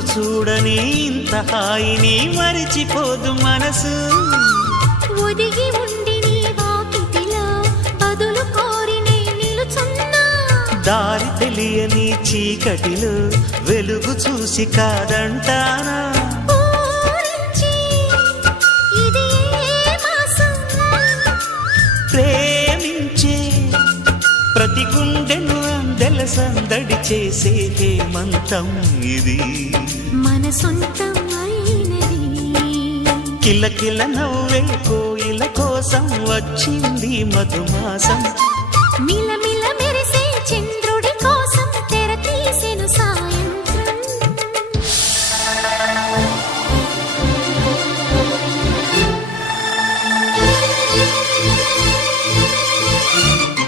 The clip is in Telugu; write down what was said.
రోజు చూడని ఇంత హాయిని మరిచిపోదు మనసు. ఒదిగి ఉండి నీ వాకిటిలో బదులు కోరి నే నిలుచున్నా. దారి తెలియని చీకటిలో వెలుగు చూసి కాదంటానా. ఊరించి ఇది ఏ మాసం? ప్రేమించే ప్రతి గుండెను అందెల సందడి చేసే హేమంతం ఇది. మన సొంతం అయినది. కిలకిల నవ్వే కోయిల కోసం వచ్చింది మధుమాసం.